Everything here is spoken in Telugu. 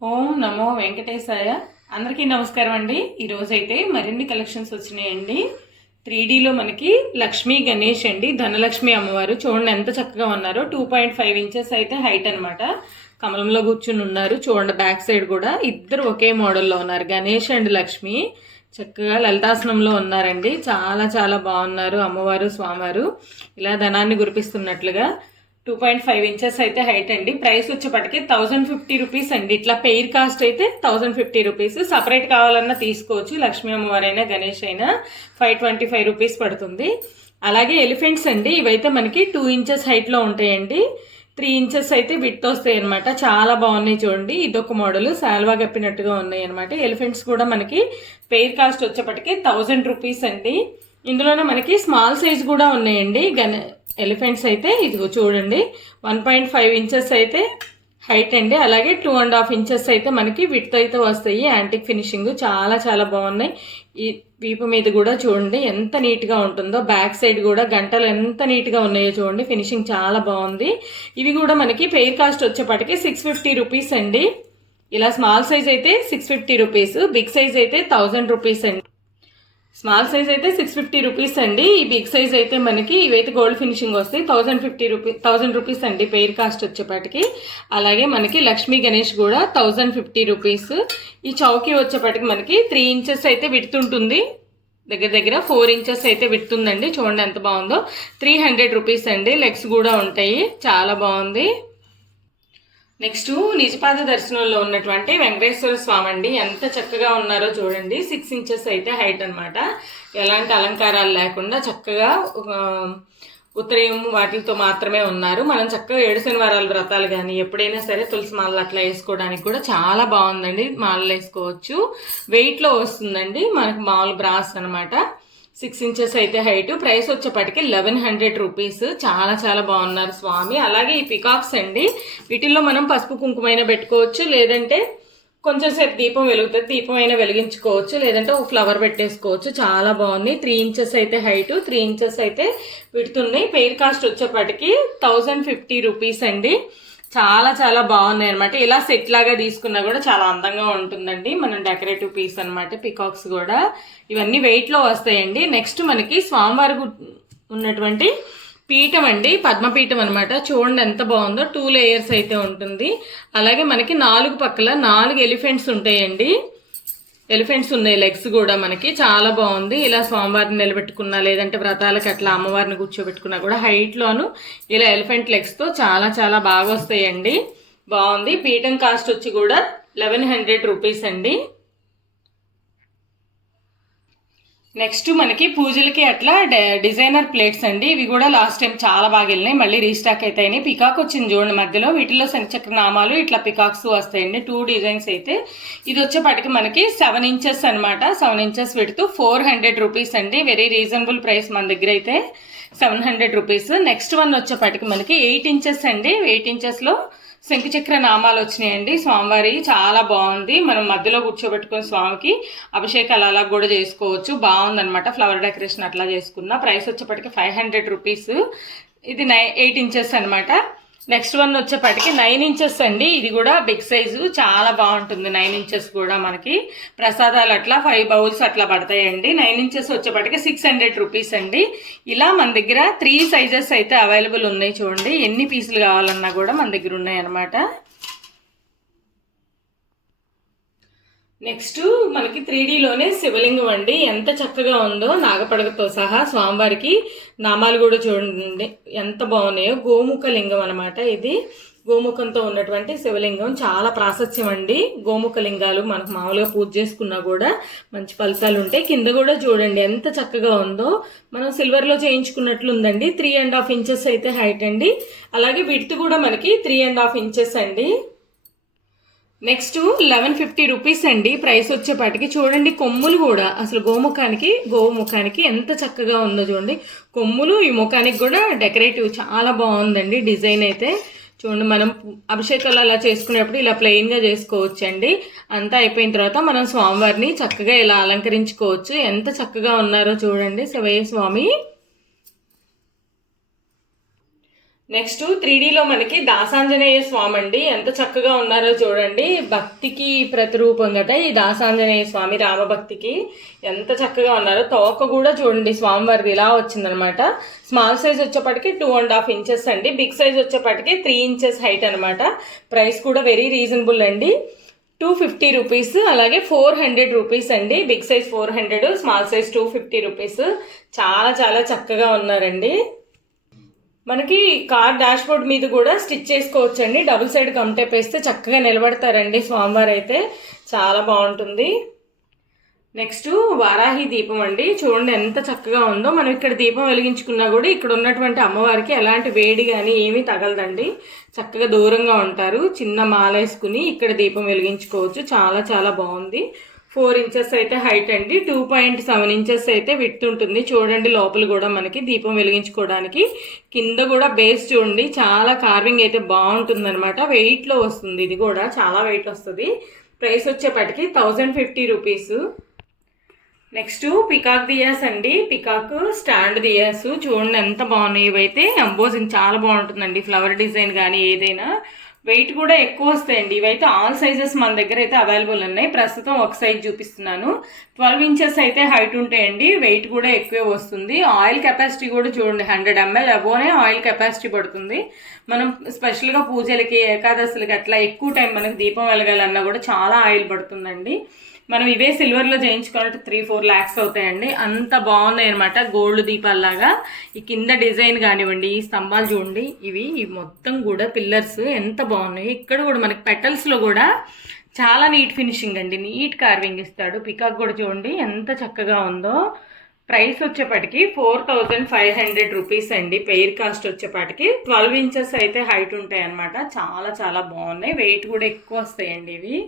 ఓం నమో వెంకటేశాయ. అందరికీ నమస్కారం అండి. ఈరోజైతే మరిన్ని కలెక్షన్స్ వచ్చినాయండి. 3Dలో మనకి లక్ష్మీ గణేష్ అండి, ధనలక్ష్మి అమ్మవారు. చూడండి ఎంత చక్కగా ఉన్నారో. 2.5 ఇంచెస్ అయితే హైట్ అనమాట. కమలంలో కూర్చుని ఉన్నారు. చూడండి బ్యాక్ సైడ్ కూడా ఇద్దరు ఒకే మోడల్లో ఉన్నారు, గణేష్ అండ్ లక్ష్మి. చక్కగా లలితాసనంలో ఉన్నారండి. చాలా చాలా బాగున్నారు అమ్మవారు స్వామివారు. ఇలా ధనాన్ని గురిపిస్తున్నట్లుగా 2.5 ఇంచెస్ అయితే హైట్ అండి. ప్రైస్ వచ్చేపటికి 1050 రూపీస్ అండి. ఇట్లా పెయిర్ కాస్ట్ అయితే 1050 రూపీస్. సపరేట్ కావాలన్నా తీసుకోవచ్చు. లక్ష్మీ అమ్మవారైనా గణేష్ అయినా 525 రూపీస్ పడుతుంది. అలాగే ఎలిఫెంట్స్ అండి, ఇవైతే మనకి 2 ఇంచెస్ హైట్లో ఉంటాయండి. 3 ఇంచెస్ అయితే విడ్త్ వస్తాయి అనమాట. చాలా బాగున్నాయి చూడండి. ఇదొక మోడల్ శాల్వా కప్పినట్టుగా ఉన్నాయి అనమాట. ఎలిఫెంట్స్ కూడా మనకి పెయిర్ కాస్ట్ వచ్చేపటికి 1000 రూపీస్ అండి. ఇందులోనే మనకి స్మాల్ సైజ్ కూడా ఉన్నాయండి. ఎలిఫెంట్స్ అయితే ఇదిగో చూడండి, 1.5 ఇంచెస్ అయితే హైట్ అండి. అలాగే 2.5 ఇంచెస్ అయితే మనకి విడ్త్ అయితే వస్తాయి. యాంటిక్ ఫినిషింగ్ చాలా చాలా బాగున్నాయి. ఈ వీపు మీద కూడా చూడండి ఎంత నీట్గా ఉంటుందో. బ్యాక్ సైడ్ కూడా గంటలు ఎంత నీట్గా ఉన్నాయో చూడండి. ఫినిషింగ్ చాలా బాగుంది. ఇవి కూడా మనకి పెయిర్ కాస్ట్ వచ్చేపటికి 650 రూపీస్ అండి. ఇలా స్మాల్ సైజ్ అయితే 650 రూపీస్, బిగ్ సైజ్ అయితే 1000 రూపీస్ అండి. స్మాల్ సైజ్ అయితే 650 రూపీస్ అండి. ఈ బిగ్ సైజ్ అయితే మనకి ఇవైతే గోల్డ్ ఫినిషింగ్ వస్తాయి. 1000 రూపీస్ అండి పెయిర్ కాస్ట్ వచ్చేపాటికి. అలాగే మనకి లక్ష్మీ గణేష్ కూడా 1050 రూపీస్. ఈ చౌకీ వచ్చేపాటికి మనకి 3 ఇంచెస్ అయితే విడుతుంటుంది. దగ్గర దగ్గర 4 ఇంచెస్ అయితే విడుతుందండి. చూడండి ఎంత బాగుందో. 300 రూపీస్ అండి. లెగ్స్ కూడా ఉంటాయి. చాలా బాగుంది. నెక్స్ట్ నిజపాద దర్శనంలో ఉన్నటువంటి వెంకటేశ్వర స్వామి అండి. ఎంత చక్కగా ఉన్నారో చూడండి. 6 ఇంచెస్ అయితే హైట్ అనమాట. ఎలాంటి అలంకారాలు లేకుండా చక్కగా ఉత్తరీయం వాటితో మాత్రమే ఉన్నారు. మనం చక్కగా 7 శనివారాల వ్రతాలు కానీ ఎప్పుడైనా సరే తులసి మాలలు అట్లా వేసుకోవడానికి కూడా చాలా బాగుందండి. మాలలు వేసుకోవచ్చు. వెయిట్లో వస్తుందండి. మనకు మామూలు బ్రాస్ అనమాట. 6 ఇంచెస్ అయితే హైట్. Price వచ్చేపటికి 1100 rupees. చాలా చాలా బాగున్నారు స్వామి. అలాగే ఈ పికాక్స్ అండి, వీటిల్లో మనం పసుపు కుంకుమైనా పెట్టుకోవచ్చు, లేదంటే కొంచెం సేపు దీపం వెలుగుతుంది, దీపం అయినా వెలిగించుకోవచ్చు, లేదంటే ఒక ఫ్లవర్ పెట్టేసుకోవచ్చు. చాలా బాగుంది. 3 ఇంచెస్ అయితే హైట్, 3 ఇంచెస్ అయితే పెడుతున్నాయి. పెయిర్ కాస్ట్ వచ్చేపటికి 1050 రూపీస్ అండి. చాలా చాలా బాగున్నాయి అనమాట. ఇలా సెట్ లాగా తీసుకున్నా కూడా చాలా అందంగా ఉంటుందండి. మనం డెకరేటివ్ పీస్ అనమాట. పికాక్స్ కూడా ఇవన్నీ వెయిట్లో వస్తాయండి. నెక్స్ట్ మనకి స్వామివారి ఉన్నటువంటి పీఠం అండి, పద్మపీఠం అనమాట. చూడండి ఎంత బాగుందో. 2 లేయర్స్ అయితే ఉంటుంది. అలాగే మనకి 4 పక్కల 4 ఎలిఫెంట్స్ ఉంటాయండి. ఎలిఫెంట్స్ ఉన్నాయి. లెగ్స్ కూడా మనకి చాలా బాగుంది. ఇలా స్వామివారిని నిలబెట్టుకున్నా, లేదంటే వ్రతాలకు అట్లా అమ్మవారిని కూర్చోబెట్టుకున్నా కూడా హైట్లోను ఇలా ఎలిఫెంట్ లెగ్స్తో చాలా చాలా బాగా వస్తాయండి. బాగుంది. పీఠం కాస్ట్ వచ్చి కూడా 1100 రూపీస్ అండి. నెక్స్ట్ మనకి పూజలకి అట్లా డిజైనర్ ప్లేట్స్ అండి. ఇవి కూడా లాస్ట్ టైం చాలా బాగా వెళ్ళినాయి. మళ్ళీ రీస్టాక్ అయితే అయినాయి. పికాక్ వచ్చింది చూడండి మధ్యలో. వీటిలో శంఖచక్ర నామాలు ఇట్లా పికాక్స్ వస్తాయండి. 2 డిజైన్స్ అయితే. ఇది వచ్చేపటికి మనకి 7 ఇంచెస్ అనమాట. 7 ఇంచెస్ పెడుతూ 400 రూపీస్ అండి. వెరీ రీజనబుల్ ప్రైస్ మన దగ్గర అయితే. 700 రూపీస్. నెక్స్ట్ వన్ వచ్చేపటికి మనకి 8 ఇంచెస్ అండి. 8 ఇంచెస్లో శంఖచక్ర నామాలు వచ్చినాయండి స్వామివారి. చాలా బాగుంది. మనం మధ్యలో కూర్చోబెట్టుకుని స్వామికి అభిషేకాలు అలా కూడా చేసుకోవచ్చు. బాగుందనమాట. ఫ్లవర్ డెకరేషన్ అట్లా చేసుకున్నా. ప్రైస్ వచ్చేపటికి 500 రూపీస్. ఇది 8 ఇంచెస్ అనమాట. నెక్స్ట్ వన్ వచ్చేపటికి 9 ఇంచెస్ అండి. ఇది కూడా బిగ్ సైజు. చాలా బాగుంటుంది. 9 ఇంచెస్ కూడా మనకి ప్రసాదాలు అట్లా 5 బౌల్స్ అట్లా పడతాయండి. 9 ఇంచెస్ వచ్చేపటికి 600 రూపీస్ అండి. ఇలా మన దగ్గర 3 సైజెస్ అయితే అవైలబుల్ ఉన్నాయి. చూడండి ఎన్ని పీసులు కావాలన్నా కూడా మన దగ్గర ఉన్నాయి అనమాట. నెక్స్ట్ మనకి 3Dలోనే శివలింగం అండి. ఎంత చక్కగా ఉందో. నాగపడగతో సహా స్వామివారికి నామాలు కూడా చూడండి ఎంత బాగున్నాయో. గోముఖ లింగం అనమాట. ఇది గోముఖంతో ఉన్నటువంటి శివలింగం. చాలా ప్రాశస్త్యం అండి. గోముఖ లింగాలు మనకు మామూలుగా పూజ చేసుకున్నా కూడా మంచి ఫలితాలు ఉంటాయి. కింద కూడా చూడండి ఎంత చక్కగా ఉందో. మనం సిల్వర్లో చేయించుకున్నట్లు ఉందండి. 3.5 ఇంచెస్ అయితే హైట్ అండి. అలాగే విడ్త్ కూడా మనకి 3.5 ఇంచెస్ అండి. నెక్స్ట్ 1150 రూపీస్ అండి. ప్రైస్ వచ్చేపాటికి చూడండి. కొమ్ములు కూడా అసలు గోముఖానికి ఎంత చక్కగా ఉందో చూడండి. కొమ్ములు ఈ ముఖానికి కూడా డెకరేటివ్ చాలా బాగుందండి. డిజైన్ అయితే చూడండి. మనం అభిషేకాలు అలా చేసుకునేప్పుడు ఇలా ప్లెయిన్గా చేసుకోవచ్చు అండి. అంతా అయిపోయిన తర్వాత మనం స్వామివారిని చక్కగా ఇలా అలంకరించుకోవచ్చు. ఎంత చక్కగా ఉన్నారో చూడండి శివయ్య స్వామి. నెక్స్ట్ 3Dలో మనకి దాసాంజనేయ స్వామి అండి. ఎంత చక్కగా ఉన్నారో చూడండి. భక్తికి ప్రతిరూపం కదా ఈ దాసాంజనేయ స్వామి, రామభక్తికి ఎంత చక్కగా ఉన్నారో. తోక కూడా చూడండి స్వామివారిది ఇలా వచ్చిందనమాట. స్మాల్ సైజ్ వచ్చేప్పటికి 2.5 ఇంచెస్ అండి. బిగ్ సైజ్ వచ్చేప్పటికి 3 ఇంచెస్ హైట్ అనమాట. ప్రైస్ కూడా వెరీ రీజనబుల్ అండి. 250 రూపీస్, అలాగే 400 రూపీస్ అండి. Big size 400, small size 250 rupees. చాలా చాలా చక్కగా ఉన్నారండి. మనకి కార్ డాష్ బోర్డ్ మీద కూడా స్టిచ్ చేసుకోవచ్చు అండి. డబుల్ సైడ్ గమ్ టేప్ వేస్తే చక్కగా నిలబడతారండి స్వామివారు అయితే. చాలా బాగుంటుంది. నెక్స్ట్ వారాహి దీపం అండి. చూడండి ఎంత చక్కగా ఉందో. మనం ఇక్కడ దీపం వెలిగించుకున్నా కూడా ఇక్కడ ఉన్నటువంటి అమ్మవారికి ఎలాంటి వేడి కానీ ఏమీ తగలదండి. చక్కగా దూరంగా ఉంటారు. చిన్న మాల వేసుకుని ఇక్కడ దీపం వెలిగించుకోవచ్చు. చాలా చాలా బాగుంది. 4 ఇంచెస్ అయితే హైట్ అండి. 2.7 ఇంచెస్ అయితే విడ్త్ ఉంటుంది. చూడండి లోపల కూడా మనకి దీపం వెలిగించుకోవడానికి. కింద కూడా బేస్ చూడండి, చాలా కార్వింగ్ అయితే బాగుంటుంది అనమాట. వెయిట్లో వస్తుంది, ఇది కూడా చాలా వెయిట్ వస్తుంది. ప్రైస్ వచ్చేపటికి 1050 రూపీస్. నెక్స్ట్ పికాక్ దియాస్ అండి. పికాక్ స్టాండ్ దియాస్ చూడండి ఎంత బాగున్నాయి. ఇవైతే ఎంబోజింగ్ చాలా బాగుంటుందండి. ఫ్లవర్ డిజైన్ కానీ ఏదైనా. వెయిట్ కూడా ఎక్కువ వస్తాయండి. ఇవైతే ఆల్ సైజెస్ మన దగ్గర అయితే అవైలబుల్ ఉన్నాయి. ప్రస్తుతం ఒక సైజ్ చూపిస్తున్నాను. 12 ఇంచెస్ అయితే హైట్ ఉంటాయండి. వెయిట్ కూడా ఎక్కువే వస్తుంది. ఆయిల్ కెపాసిటీ కూడా చూడండి, 100 ml అబోనే ఆయిల్ కెపాసిటీ పడుతుంది. మనం స్పెషల్గా పూజలకి, ఏకాదశులకి అట్లా ఎక్కువ టైం మనకి దీపం వెలగాలన్నా కూడా చాలా ఆయిల్ పడుతుందండి. మనం ఇవే సిల్వర్లో చేయించుకోవాలంటే 3-4 lakhs అవుతాయండి. అంత బాగున్నాయి అనమాట, గోల్డ్ దీపాల్లాగా. ఈ కింద డిజైన్ కానివ్వండి, ఈ స్తంభాలు చూడండి, ఇవి మొత్తం కూడా పిల్లర్స్ ఎంత బాగున్నాయి. ఇక్కడ కూడా మనకి పెటల్స్లో కూడా చాలా నీట్ ఫినిషింగ్ అండి. నీట్ కార్వింగ్ ఇస్తాడు. పికాక్ కూడా చూడండి ఎంత చక్కగా ఉందో. ప్రైస్ వచ్చేపాటికి 4500 రూపీస్ అండి. పెయిర్ కాస్ట్ వచ్చేపాటికి 12 ఇంచెస్ అయితే హైట్ ఉంటాయి అనమాట. చాలా చాలా బాగున్నాయి. వెయిట్ కూడా ఎక్కువ వస్తాయండి ఇవి.